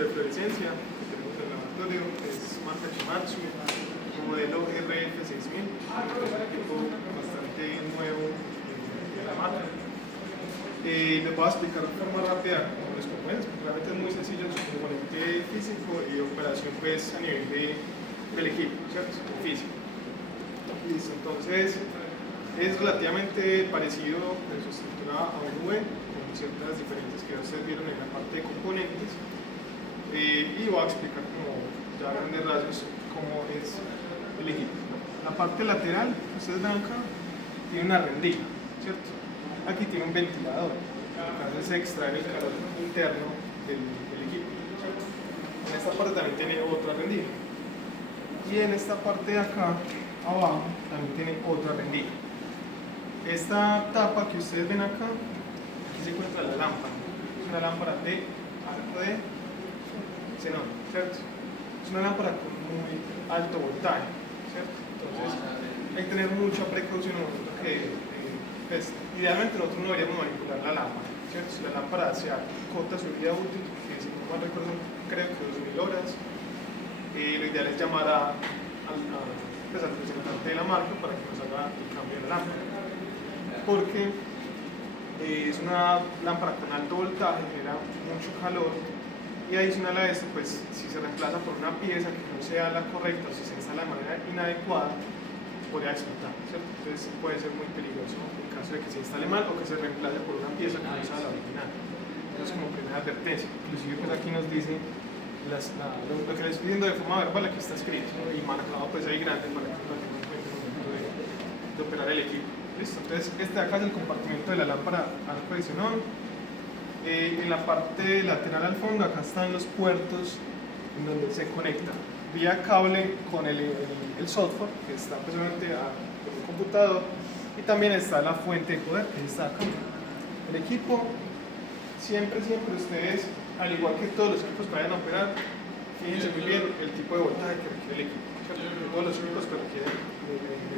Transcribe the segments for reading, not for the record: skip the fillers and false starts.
de fluorescencia que tenemos en el laboratorio es marca Shimatsu, modelo RF6000, es un equipo bastante nuevo de la marca. Les voy a explicar de forma rápida cómo los componentes, porque realmente es muy sencillo su componente físico y operación pues a nivel del equipo, ¿cierto? Físico. Listo, entonces es relativamente parecido en su estructura a un V, con ciertas diferencias que ustedes vieron en la parte de componentes, y voy a explicar como ya a grandes rasgos cómo es el equipo. La parte lateral, ustedes ven acá, tiene una rendija, ¿cierto? Aquí tiene un ventilador, en el caso se extrae el calor interno del equipo, ¿cierto? En esta parte también tiene otra rendija, y en esta parte de acá abajo también tiene otra rendija. Esta tapa que ustedes ven acá, aquí se encuentra la lámpara. Es una lámpara de arco de xenón, ¿cierto? Es una lámpara con muy alto voltaje, ¿cierto? Entonces hay que tener mucha precaución en el momento que pues, idealmente nosotros no deberíamos manipular la lámpara, ¿cierto? Si la lámpara se acota su vida útil, que si no mal recuerdo creo que 2000 horas, lo ideal es llamar al representante de la marca para que nos haga el cambio de la lámpara, porque es una lámpara con alto voltaje, genera mucho calor, y adicional a esto, pues si se reemplaza por una pieza que no sea la correcta o si se instala de manera inadecuada, podría explotar, ¿cierto? Entonces puede ser muy peligroso en caso de que se instale mal o que se reemplace por una pieza que no sea la original. Entonces, como primera advertencia, inclusive pues aquí nos dice lo que les estoy diciendo de forma verbal, aquí está escrito, ¿no? Y marcado pues ahí grande para que lo tengan en cuenta en el momento de operar el equipo. ¿Listo? Entonces este de acá es el compartimento de la lámpara arco de xenón. En la parte lateral al fondo acá están los puertos en donde se conecta vía cable con el software que está precisamente con un computador, y también está la fuente de poder que está acá. El equipo siempre ustedes, al igual que todos los equipos que vayan a operar, fíjense muy bien el tipo de voltaje que requiere el equipo. Todos los equipos que requieren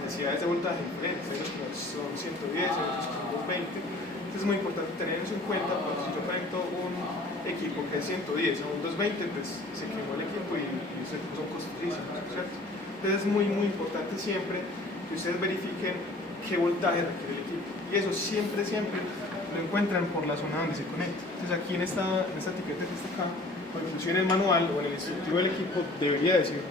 necesidades de voltaje diferentes, hay unos que son 110, hay otros que son 220. Entonces es muy importante tener eso en cuenta, porque si yo conecto un equipo que es 110 a un 220, pues se quemó el equipo y esos equipos son costosísimos, ¿cierto? Entonces es muy importante siempre que ustedes verifiquen qué voltaje requiere el equipo, y eso siempre lo encuentran por la zona donde se conecta. Entonces aquí en esta etiqueta que está acá, o inclusive en el manual o en el instructivo del equipo, debería decir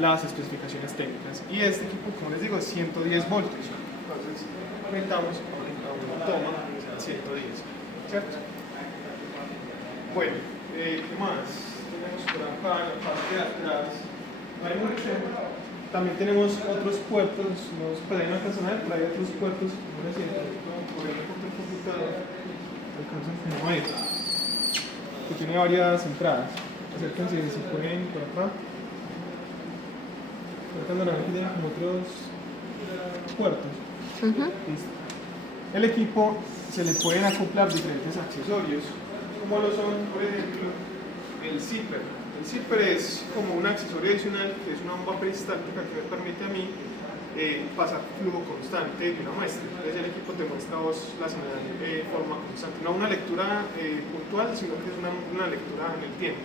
las especificaciones técnicas, y este equipo, como les digo, es 110 voltios. Entonces conectamos a una toma 110, ¿cierto? Bueno, ¿qué más? Tenemos por acá en la parte de atrás, no hay mucho. También tenemos otros puertos, no es para una personal, pero hay otros puertos, como les decía, por el computador, alcanzan como a ver, que tiene varias entradas. Acérquense si pueden por acá. Por acá andan a ver que tienen como otros puertos. Listo. El equipo se le pueden acoplar diferentes accesorios, como lo son, por ejemplo, el zipper. El zipper es como un accesorio adicional, que es una bomba peristática que me permite a mí pasar flujo constante de una muestra. Entonces el equipo te muestra a vos la señal de forma constante, no una lectura puntual, sino que es una lectura en el tiempo.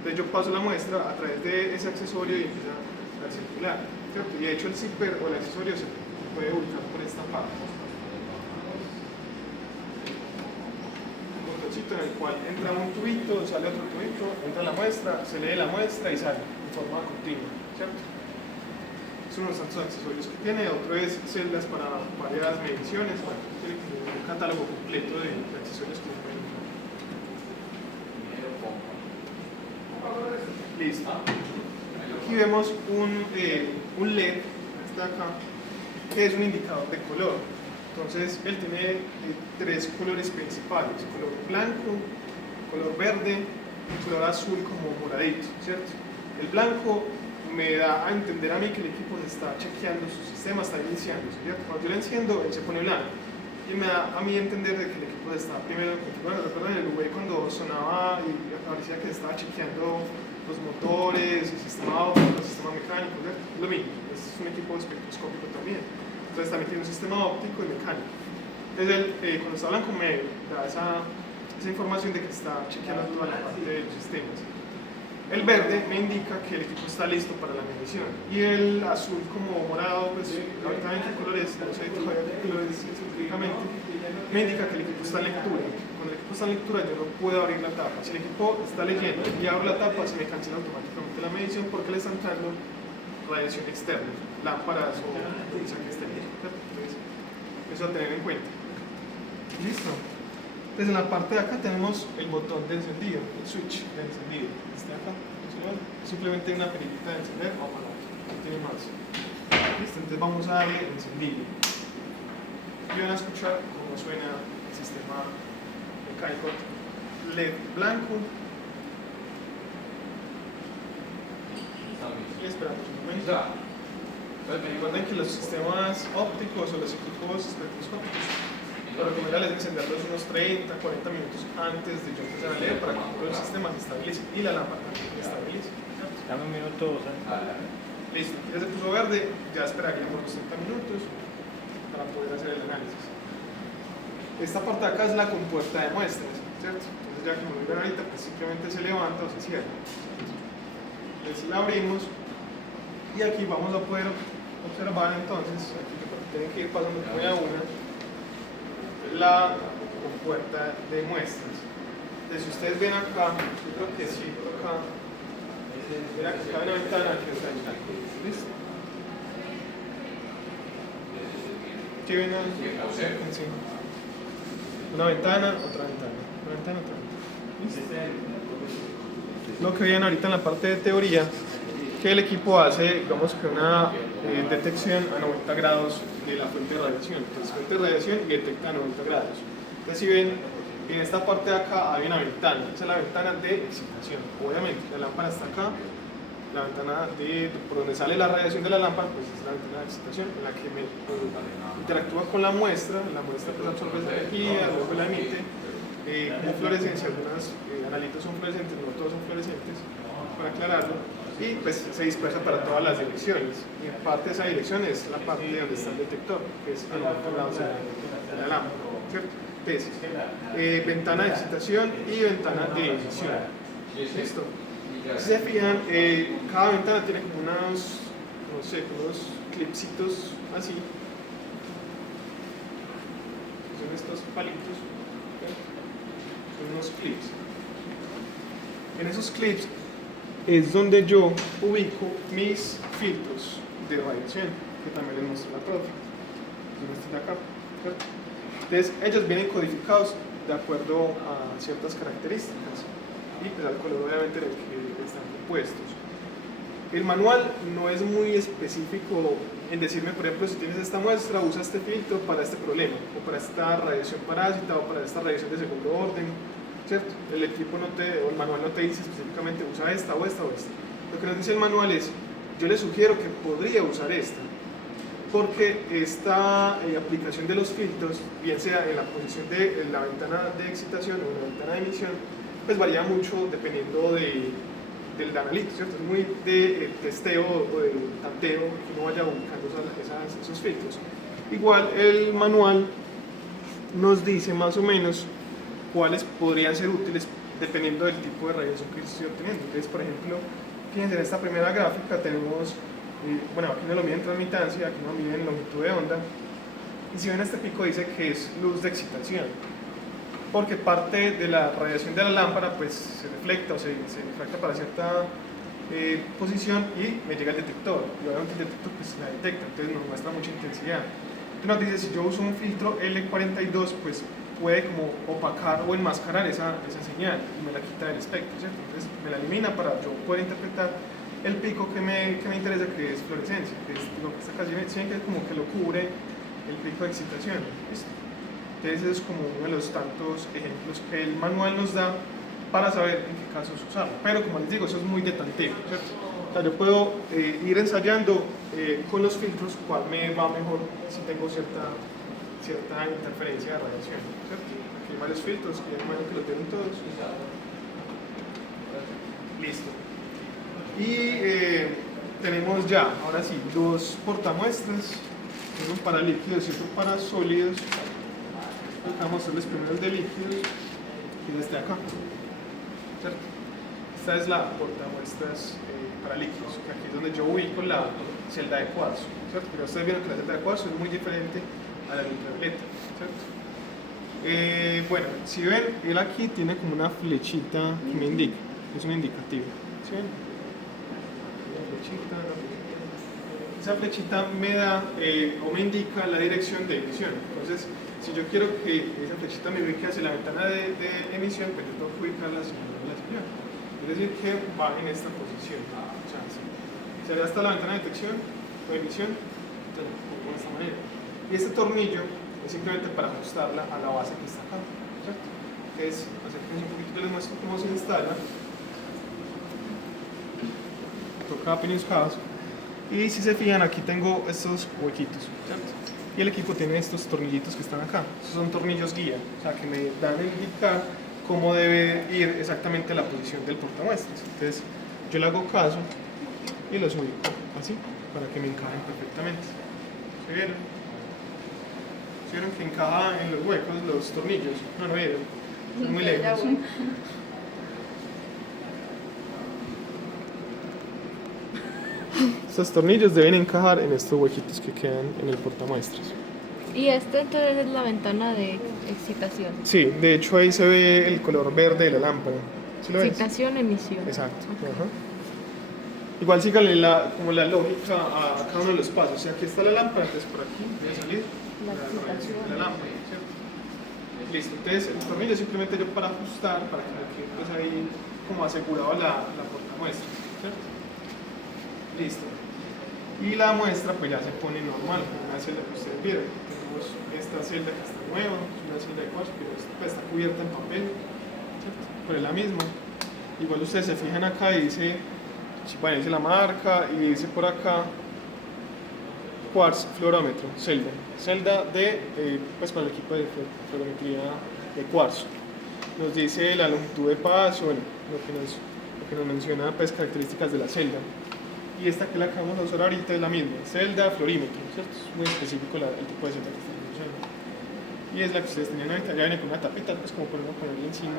Entonces yo paso la muestra a través de ese accesorio y empieza a circular, ¿cierto? Y de hecho el zipper o el accesorio se puede ubicar por esta parte. En el cual entra un tubito, sale otro tubito, entra la muestra, se lee la muestra y sale de forma continua, ¿cierto? Es uno de los tantos accesorios que tiene. Otro es celdas para varias mediciones, bueno, tiene un catálogo completo de accesorios que pueden usar. Listo. Aquí vemos un LED, está acá, que es un indicador de color. Entonces él tiene tres colores principales: color blanco, color verde y color azul como moradito, ¿cierto? El blanco me da a entender a mí que el equipo se está chequeando, su sistema está iniciándose, ¿cierto? Cuando yo lo enciendo, él se pone blanco, y me da a mí a entender de que el equipo se está primero configurando. Recuerden el UV cuando sonaba y parecía que estaba chequeando los motores, el sistema óptico, el sistema mecánico, ¿cierto? Lo mismo, este es un equipo espectroscópico también. Entonces también tiene un sistema óptico y mecánico. Entonces cuando está blanco me da esa información de que está chequeando toda la parte de los sistemas. El verde me indica que el equipo está listo para la medición. Y el azul como morado, pues ahorita ven qué colores, no sé todavía qué colores específicamente, me indica que el equipo está en lectura. Cuando el equipo está en lectura yo no puedo abrir la tapa. Si el equipo está leyendo y abro la tapa, se me cancela automáticamente la medición porque le está entrando radiación externa, lámparas o pulsa que esté bien. Entonces, eso a tener en cuenta. Listo. Entonces en la parte de acá tenemos el botón de encendido, el switch de encendido. Este de acá, es simplemente una perillita de encender o apagar, no tiene más. Listo, entonces vamos a darle encendido. Y van a escuchar cómo suena el sistema mecánico LED blanco. Y esperamos un momento. Recuerden que los sistemas ópticos o los equipos espectroscópicos lo recomendable es encenderlos unos 30, 40 minutos antes de yo empezar a leer para que todo el sistema se estabilice y la lámpara también se estabilice. Dame un minuto. Listo, ya se puso verde, ya esperaríamos los 30 minutos para poder hacer el análisis. Esta parte de acá es la compuerta de muestras, ¿cierto? Entonces ya como ven ahorita, pues simplemente se levanta o se cierra. Entonces la abrimos y aquí vamos a poder observar entonces, aquí tienen que ir pasando una a una, la compuerta de muestras. Entonces, si ustedes ven acá, yo creo que sí, acá, ven acá hay una ventana que está en ¿listo? ¿Qué ven ahí? Sí. Una ventana, otra ventana, una ventana, otra ventana. ¿Listo? Lo que ven ahorita en la parte de teoría, que el equipo hace, digamos que una detección a 90 grados de la fuente de radiación. Entonces, fuente de radiación y detecta a 90 grados. Entonces, si ven, en esta parte de acá hay una ventana. Esa es la ventana de excitación. Obviamente, la lámpara está acá. La ventana por donde sale la radiación de la lámpara, pues es la ventana de excitación en la que me interactúa con la muestra pues absorbe esa energía, luego la emite. Como fluorescencia, algunos analitos son fluorescentes, no todos son fluorescentes, para aclararlo. Y pues se dispersa para todas las direcciones. Y en parte de esa dirección es la parte donde está el detector, que es a 90 grados de la lámpara, ¿cierto? Entonces, ventana de excitación y ventana de emisión. ¿Listo? Si se fijan, cada ventana tiene como unos, no sé, unos clipsitos así. Son estos palitos. Son unos clips. En esos clips es donde yo ubico mis filtros de radiación, que también les muestro la profe. Estos de acá, ¿cierto? Entonces, ellos vienen codificados de acuerdo a ciertas características y pues al color obviamente en el que están compuestos. El manual no es muy específico en decirme, por ejemplo, si tienes esta muestra, usa este filtro para este problema, o para esta radiación parásita, o para esta radiación de segundo orden, ¿cierto? El equipo o el manual no te dice específicamente usa esta o esta o esta. Lo que nos dice el manual es, yo le sugiero que podría usar esta, porque esta aplicación de los filtros, bien sea en la posición de la ventana de excitación o en la ventana de emisión, pues varía mucho dependiendo del analito, ¿cierto? Es muy de testeo o de tanteo que uno vaya ubicando esos filtros. Igual el manual nos dice más o menos cuáles podrían ser útiles dependiendo del tipo de radiación que estoy obteniendo. Entonces, por ejemplo, fíjense en esta primera gráfica tenemos, bueno, aquí no lo miden transmitancia, aquí no miden longitud de onda, y si ven este pico dice que es luz de excitación, porque parte de la radiación de la lámpara pues se refleja o se refracta para cierta posición y me llega al detector, y obviamente el detector pues la detecta, entonces nos muestra mucha intensidad. Entonces nos dice, si yo uso un filtro L42, pues puede como opacar o enmascarar esa señal y me la quita del espectro, ¿cierto? Entonces me la elimina para yo poder interpretar el pico que me interesa, que es fluorescencia, que es lo que está casi siempre como que lo cubre el pico de excitación. ¿Listo? Entonces es como uno de los tantos ejemplos que el manual nos da para saber en qué casos usarlo. Pero como les digo, eso es muy de tanteo, ¿cierto? O sea, yo puedo ir ensayando con los filtros cuál me va mejor si tengo cierta interferencia de radiación, ¿cierto? Aquí hay varios filtros, que imagino que lo tienen todos. Listo. Y tenemos ya, ahora sí, dos portamuestras, uno para líquidos y otro para sólidos. Vamos a mostrarles primero el de líquidos y desde acá, ¿cierto? Esta es la portamuestras para líquidos, que aquí es donde yo ubico la celda de cuarzo, ¿cierto? Pero ustedes vieron que la celda de cuarzo es muy diferente a la ultravioleta, ¿cierto? Bueno, si ven, él aquí tiene como una flechita que me indica, es un indicativo, ¿sí ven? Una flechita. Esa flechita me da o me indica la dirección de emisión. Entonces, si yo quiero que esa flechita me ubique hacia la ventana de emisión, pues yo tengo que ubicarla hacia la señal. Es decir, que va en esta posición. O sea, si sería hasta la ventana de detección o emisión, entonces lo pongo de esta manera. Y este tornillo es simplemente para ajustarla a la base que está acá, ¿cierto? Entonces, acérquense un poquito, les muestro cómo se instala. Toca apenas caso. Y si se fijan, aquí tengo estos huequitos, ¿cierto? Y el equipo tiene estos tornillitos que están acá. Estos son tornillos guía, o sea, que me dan a indicar cómo debe ir exactamente la posición del portamuestras. Entonces, yo le hago caso y los ubico así, para que me encajen perfectamente. ¿Se vieron? ¿Se vieron que encaja en los huecos los tornillos? No, no vieron. Son muy lejos. Estos tornillos deben encajar en estos huequitos que quedan en el portamuestras. Y esta entonces es la ventana de excitación. Sí, de hecho ahí se ve el color verde de la lámpara. ¿Sí lo ves? Excitación, emisión. Exacto. Okay. Ajá. Igual síganle como la lógica a cada uno de los pasos. Si aquí está la lámpara, entonces por aquí debe salir La excitación. la lámpara, ¿cierto? Listo, entonces el tornillo simplemente yo para ajustar, para que me quede pues ahí como asegurado la portamuestra, ¿cierto? Listo. Y la muestra pues ya se pone normal, con una celda que ustedes vieron. Tenemos esta celda que está nueva, es una celda de cuarzo, pero pues, está cubierta en papel, ¿cierto? Pero es la misma. Igual ustedes se fijan acá y dice, bueno, dice la marca y dice por acá Quartz fluorómetro, celda de, pues para el equipo de fluorometría de cuarzo. Nos dice la longitud de paso, bueno, lo que nos menciona pues características de la celda. Y esta que la acabamos de usar ahorita es la misma, celda fluorímetro, ¿cierto? Es muy específico el tipo de celda que estamos usando. Y es la que ustedes tenían ahorita, ya viene con una tapita, pues como podemos ponerle encima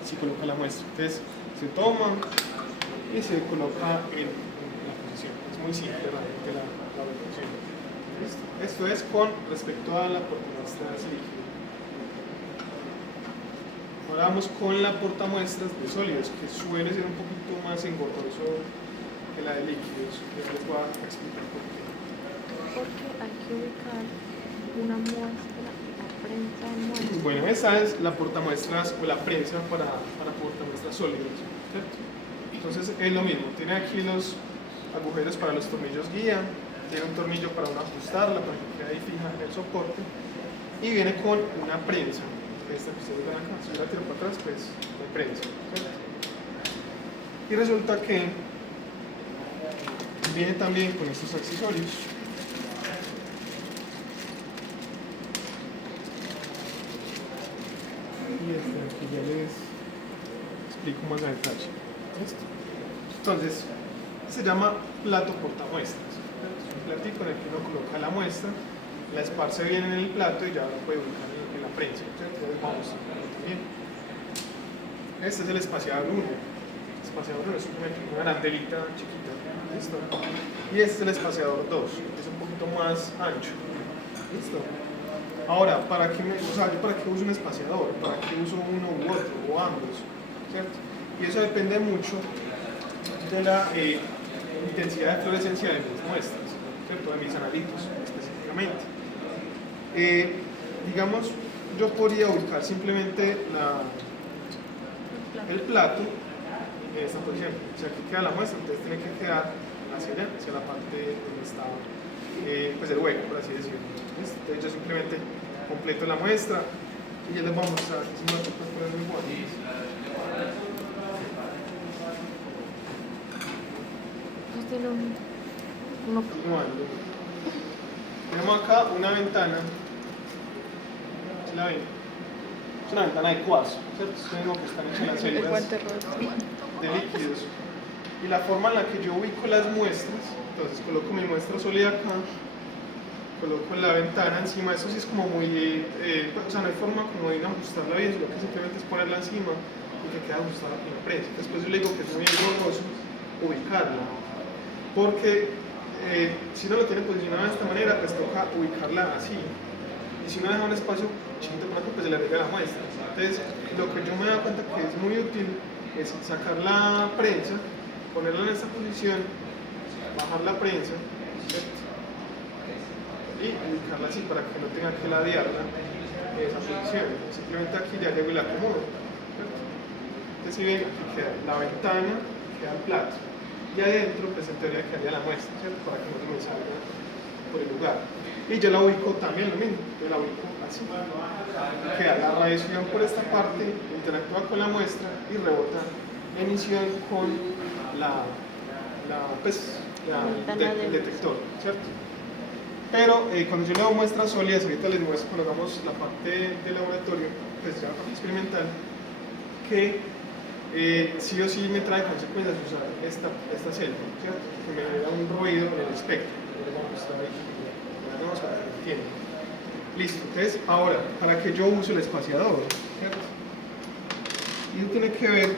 si coloca la muestra. Entonces se toma y se coloca en la posición. Es muy simple realmente la ubicación. Esto es con respecto a la portamuestras líquida. Ahora vamos con la portamuestras de sólidos, que suele ser un poquito más engorroso que la de líquidos. Les voy a explicar por qué. Porque hay que ubicar una muestra, la prensa de muestra. Bueno, esa es la portamuestras o la prensa para portamuestras sólidas, ¿cierto? Entonces es lo mismo, tiene aquí los agujeros para los tornillos guía, tiene un tornillo para ajustarla, para que quede ahí fija en el soporte, y viene con una prensa, esta que ustedes ven acá. Si yo la tiro para atrás, pues hay prensa, ¿cierto? Y resulta que viene también con estos accesorios. Y aquí ya les explico más a detalle. ¿Listo? Entonces, se llama plato portamuestras. Es un platito en el que uno coloca la muestra, la esparce bien en el plato y ya lo puede ubicar en la prensa. Entonces vamos a verlo también. Este es el espaciador 1. El espaciador 1 es simplemente una arandelita chiquita. ¿Listo? Y este es el espaciador 2, que es un poquito más ancho. ¿Listo? Ahora, ¿para qué uso un espaciador? ¿Para qué uso uno u otro o ambos? ¿Cierto? Y eso depende mucho de la intensidad de fluorescencia de mis muestras, ¿cierto? De mis analitos específicamente. Digamos, yo podría ubicar simplemente el plato en esta posición. Si aquí queda la muestra, entonces tiene que quedar hacia la parte donde está pues el hueco, por así decirlo. Entonces yo simplemente completo la muestra y ya les voy a mostrar que si no, pues puede ser igual. Tenemos acá una ventana, ¿sí la ven? Es una ventana de cuarzo, ¿cierto? Es lo que están hechas las celdas de líquidos. Y la forma en la que yo ubico las muestras, entonces coloco mi muestra sólida acá, coloco la ventana encima, eso sí es como muy, o sea, no hay forma como de ajustarla bien, sino que simplemente es ponerla encima y que queda ajustada con la prensa. Después yo le digo que es muy engorroso ubicarla, porque si uno lo tiene posicionado de esta manera, pues toca ubicarla así. Y si uno deja un espacio chiquito por aquí, pues se le riega la muestra. Entonces, lo que yo me he dado cuenta que es muy útil es sacar la prensa, ponerla en esta posición, bajar la prensa, ¿cierto? Y ubicarla así para que no tenga que ladearla en esa posición. Simplemente aquí ya llego y la acomodo, ¿cierto? Entonces, si ven, aquí queda la ventana, queda el plato. Y adentro, pues en teoría quedaría la muestra, ¿cierto? Para que no se me salga por el lugar. Y yo la ubico también lo mismo, yo la ubico así. Queda la radiación por esta parte, interactúa con la muestra y rebota emisión con el detector, ¿cierto? Pero cuando yo le doy muestras sólidas, ahorita les muestro cuando hagamos la parte del laboratorio, pues ya la parte experimental, que sí o sí me trae consecuencias usar esta celda, ¿cierto? Que me da un ruido en el espectro. Para que lo entiendan. Listo, entonces ahora, para que yo use el espaciador, ¿cierto? Y eso tiene que ver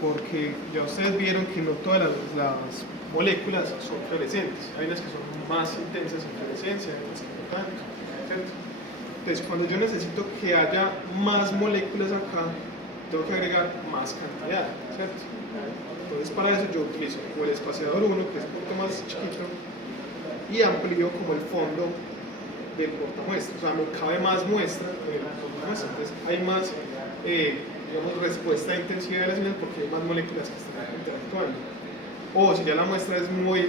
porque ya ustedes vieron que no todas las moléculas son fluorescentes. Hay unas que son más intensas en fluorescencia, hay otras que no tanto, ¿cierto? Entonces, cuando yo necesito que haya más moléculas acá, tengo que agregar más cantidad, ¿cierto? Entonces, para eso yo utilizo o el espaciador 1, que es un poco más chiquito, y amplío como el fondo del portamuestra, o sea, me cabe más muestra en el portamuestra, entonces hay más digamos, respuesta de intensidad de la señal porque hay más moléculas que están interactuando. O si ya la muestra es muy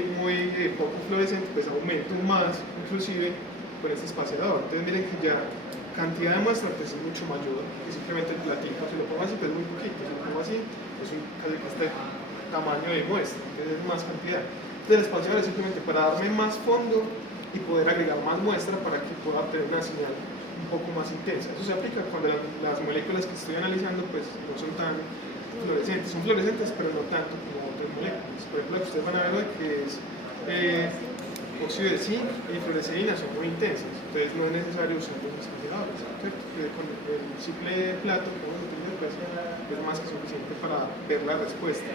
poco fluorescente, pues aumento más inclusive con este espaciador. Entonces miren que ya cantidad de muestra pues, es mucho mayor que simplemente el platito. Si lo pongo así, pues es muy poquito, si lo pongo así, es casi que este tamaño de muestra, entonces es más cantidad. Entonces el espaciador es simplemente para darme más fondo y poder agregar más muestra para que pueda obtener una señal un poco más intensa. Eso se aplica cuando las moléculas que estoy analizando pues no son tan fluorescentes, son fluorescentes pero no tanto como otras moléculas. Por ejemplo, lo que ustedes van a ver hoy que es óxido de zinc y fluoresceína son muy intensas, entonces no es necesario usar los espaciadores, ¿cierto? Con el simple plato que vamos a utilizar pues, es más que suficiente para ver la respuesta.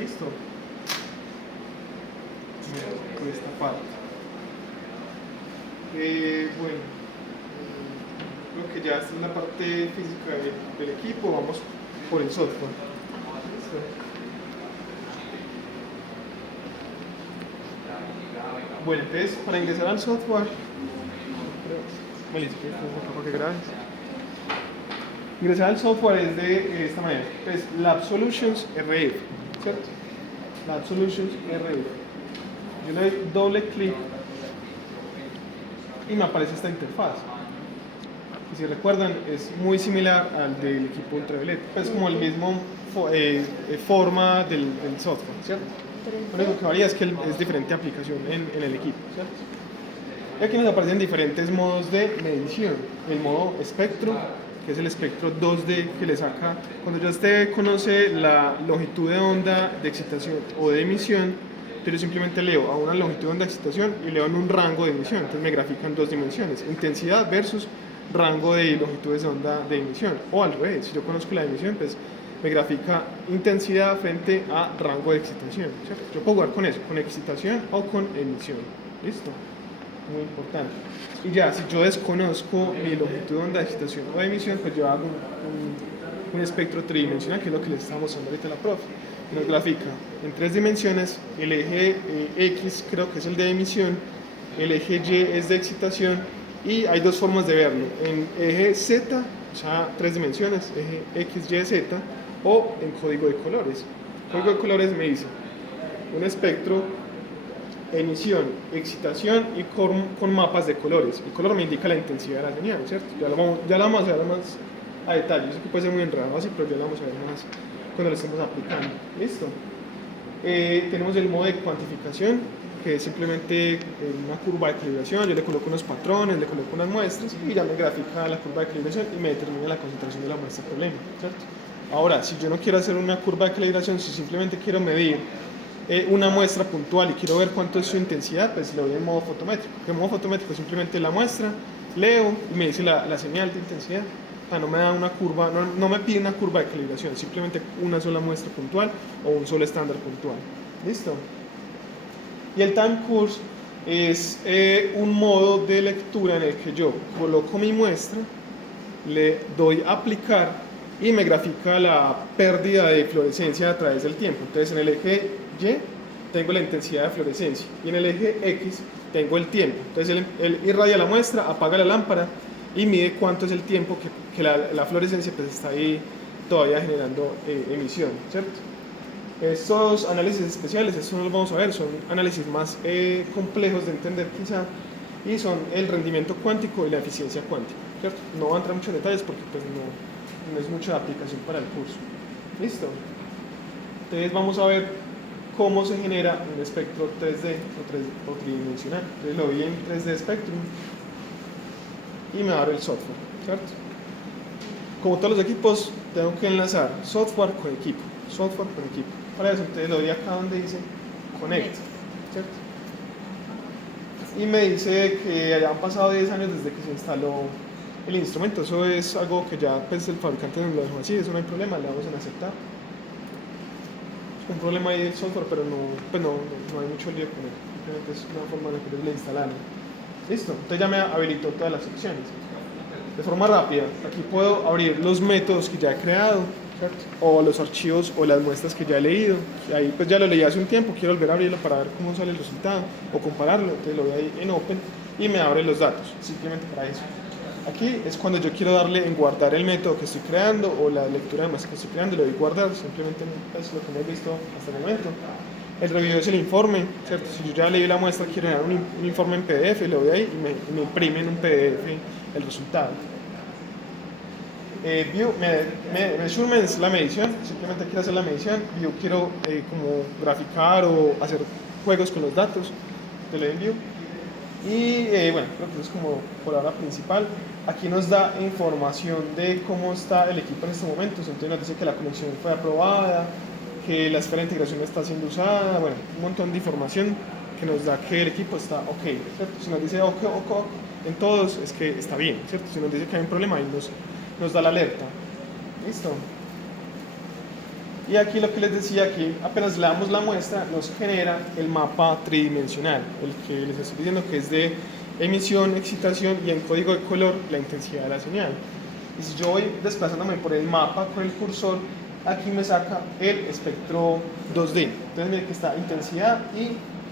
¿Listo? Con esta parte. Bueno, creo que ya esta es la parte física del equipo, vamos por el software. ¿Listo? Bueno, entonces para ingresar al software, ingresar al software es de esta manera, es Lab Solutions RF, ¿cierto? Lab Solutions RF. Yo le doy doble clic y me aparece esta interfaz. Y si recuerdan, es muy similar al del equipo ultravioleta, es como el mismo forma del software, ¿cierto? Lo único que varía es que es diferente aplicación en el equipo, ¿cierto? Y aquí nos aparecen diferentes modos de medición. El modo espectro, que es el espectro 2D que le saca, cuando ya usted conoce la longitud de onda de excitación o de emisión, yo simplemente leo a una longitud de onda de excitación y leo en un rango de emisión, entonces me grafica en dos dimensiones, intensidad versus rango de longitudes de onda de emisión, o al revés, si yo conozco la emisión, pues me grafica intensidad frente a rango de excitación, ¿cierto? Yo puedo jugar con eso, con excitación o con emisión, ¿listo? Muy importante. Y ya, si yo desconozco mi longitud de onda de excitación o de emisión, pues yo hago un espectro tridimensional, que es lo que les estaba mostrando ahorita la profe. Nos grafica en tres dimensiones, el eje X creo que es el de emisión, el eje Y es de excitación, y hay dos formas de verlo, en eje Z, o sea, tres dimensiones, eje X, Y, Z, o en código de colores. Código de colores me dice un espectro, emisión, excitación y con mapas de colores. El color me indica la intensidad de la señal, ¿cierto? Ya lo vamos a ver más a detalle. Yo sé que puede ser muy enredado así, pero ya lo vamos a ver más cuando lo estemos aplicando. ¿Listo? Tenemos el modo de cuantificación, que es simplemente una curva de calibración. Yo le coloco unos patrones, le coloco unas muestras y ya me grafica la curva de calibración y me determina la concentración de la muestra problema, ¿cierto? Ahora, si yo no quiero hacer una curva de calibración, si simplemente quiero medir una muestra puntual y quiero ver cuánto es su intensidad, pues le doy en modo fotométrico. En modo fotométrico simplemente la muestra, leo y me dice la señal de intensidad no me da una curva, no me pide una curva de calibración, simplemente una sola muestra puntual o un solo estándar puntual. ¿Listo? Y el time course es un modo de lectura en el que yo coloco mi muestra, le doy a aplicar y me grafica la pérdida de fluorescencia a través del tiempo. Entonces en el eje Y tengo la intensidad de fluorescencia y en el eje X tengo el tiempo. Entonces él irradia la muestra, apaga la lámpara y mide cuánto es el tiempo que la fluorescencia pues está ahí todavía generando emisión, ¿cierto? Estos análisis especiales, estos no los vamos a ver, son análisis más complejos de entender quizá, y son el rendimiento cuántico y la eficiencia cuántica, ¿cierto? No voy a entrar mucho en detalles porque pues no es mucha aplicación para el curso. ¿Listo? Entonces vamos a ver cómo se genera un espectro 3D o tridimensional. Entonces lo vi en 3D Spectrum y me abre el software, ¿cierto? Como todos los equipos, tengo que enlazar software con equipo, software con equipo. Para eso, entonces lo doy acá donde dice Connect, ¿cierto? Y me dice que ya han pasado 10 años desde que se instaló el instrumento. Eso es algo que ya pues, el fabricante nos lo dejó así, eso no hay problema, le damos en aceptar. Es un problema ahí del software, pero no hay mucho lío con él. Simplemente es una forma de que le instalaron. Listo, entonces ya me habilitó todas las opciones. De forma rápida, aquí puedo abrir los métodos que ya he creado, ¿cierto? O los archivos o las muestras que ya he leído. Y ahí pues ya lo leí hace un tiempo, quiero volver a abrirlo para ver cómo sale el resultado o compararlo. Entonces lo voy ahí en Open y me abre los datos, simplemente para eso. Aquí es cuando yo quiero darle en guardar el método que estoy creando o la lectura de muestra que estoy creando, le doy guardar, simplemente es lo que hemos visto hasta el momento. El review es el informe, ¿cierto? Si yo ya leí la muestra, quiero generar un informe en PDF, lo doy ahí y me imprime en un PDF el resultado. View, measurement es la medición, simplemente quiero hacer la medición. View quiero como graficar o hacer juegos con los datos, te lo envío. Y bueno, creo que eso es como por ahora principal. Aquí nos da información de cómo está el equipo en estos momentos. Entonces nos dice que la conexión fue aprobada, que la esfera de integración está siendo usada, bueno, un montón de información que nos da que el equipo está ok, ¿cierto? Si nos dice ok en todos, es que está bien, ¿cierto? Si nos dice que hay un problema, ahí nos da la alerta. ¿Listo? Y aquí lo que les decía, que apenas le damos la muestra, nos genera el mapa tridimensional, el que les estoy diciendo que es de emisión, excitación y en código de color la intensidad de la señal. Y si yo voy desplazándome por el mapa con el cursor, aquí me saca el espectro 2D. Entonces miren que está intensidad y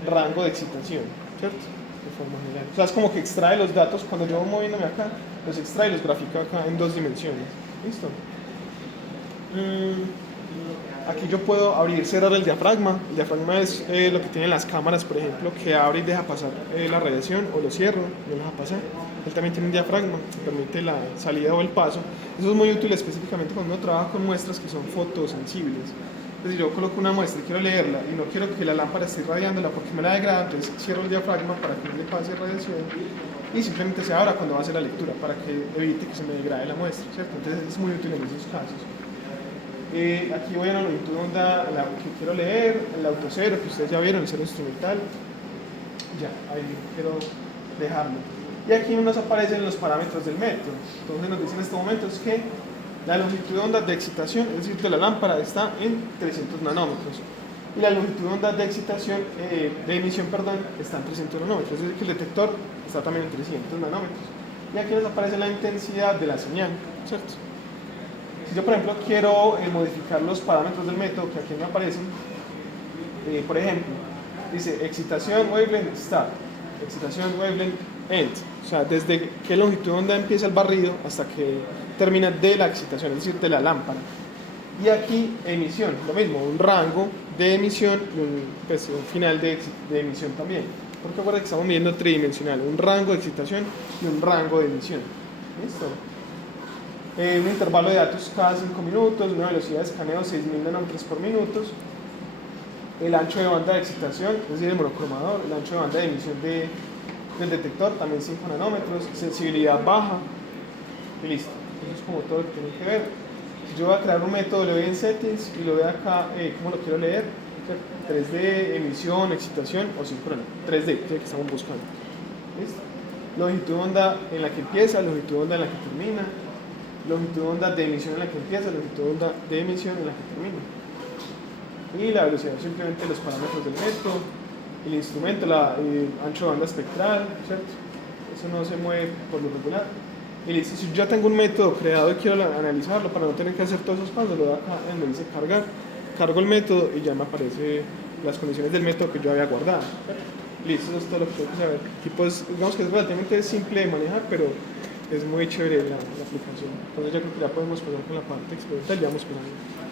rango de excitación, ¿cierto? De forma general. O sea, es como que extrae los datos, cuando yo voy moviéndome acá, los extrae y los grafica acá en 2 dimensiones. ¿Listo? Aquí yo puedo abrir y cerrar el diafragma. El diafragma es lo que tienen las cámaras, por ejemplo, que abre y deja pasar la radiación, o lo cierro, no lo deja pasar. Él también tiene un diafragma que permite la salida o el paso. Eso es muy útil específicamente cuando uno trabaja con muestras que son fotosensibles. Es decir, yo coloco una muestra y quiero leerla y no quiero que la lámpara esté irradiándola porque me la degrada, entonces cierro el diafragma para que no le pase radiación y simplemente se abra cuando va a hacer la lectura para que evite que se me degrade la muestra, ¿cierto? Entonces es muy útil en esos casos. Aquí voy a la longitud de onda que quiero leer, el autocero que ustedes ya vieron, el cero instrumental. Ya, ahí quiero dejarlo. Y aquí nos aparecen los parámetros del método. Entonces nos dice en este momento es que la longitud de onda de excitación, es decir, de la lámpara, está en 300 nanómetros. Y la longitud de onda de excitación, de emisión, perdón, está en 300 nanómetros. Es decir, que el detector está también en 300 nanómetros. Y aquí nos aparece la intensidad de la señal, ¿cierto? Si yo, por ejemplo, quiero modificar los parámetros del método, que aquí me aparecen, por ejemplo, dice excitación wavelength start, excitación wavelength end, o sea, desde qué longitud de onda empieza el barrido hasta que termina de la excitación, es decir, de la lámpara. Y aquí emisión, lo mismo, un rango de emisión y un final de emisión también. Porque recuerda que estamos midiendo tridimensional, un rango de excitación y un rango de emisión. ¿Listo? Un intervalo de datos cada 5 minutos, una velocidad de escaneo 6.000 nanómetros por minuto, el ancho de banda de excitación, es decir, el monocromador, el ancho de banda de emisión del detector, también 5 nanómetros, sensibilidad baja, y listo. Eso es como todo lo que tienen que ver. Si yo voy a crear un método, le doy en settings y lo veo acá, cómo lo quiero leer, 3D, emisión, excitación o sincrónico, 3D, que estamos buscando. ¿Listo? Longitud de onda en la que empieza, longitud de onda en la que termina. longitud de onda de emisión en la que empieza, longitud de onda de emisión en la que termina. Y la velocidad simplemente los parámetros del método, el instrumento, el ancho de banda espectral, ¿cierto? Eso no se mueve por lo regular. Y listo, si yo ya tengo un método creado y quiero analizarlo para no tener que hacer todos esos pasos, lo doy acá donde dice cargar, cargo el método y ya me aparecen las condiciones del método que yo había guardado. Listo, eso es todo lo que tengo que saber. Aquí pues, digamos que es relativamente simple de manejar, pero es muy chévere la aplicación. Entonces yo creo que ya podemos pasar con la parte experimental y vamos pasando.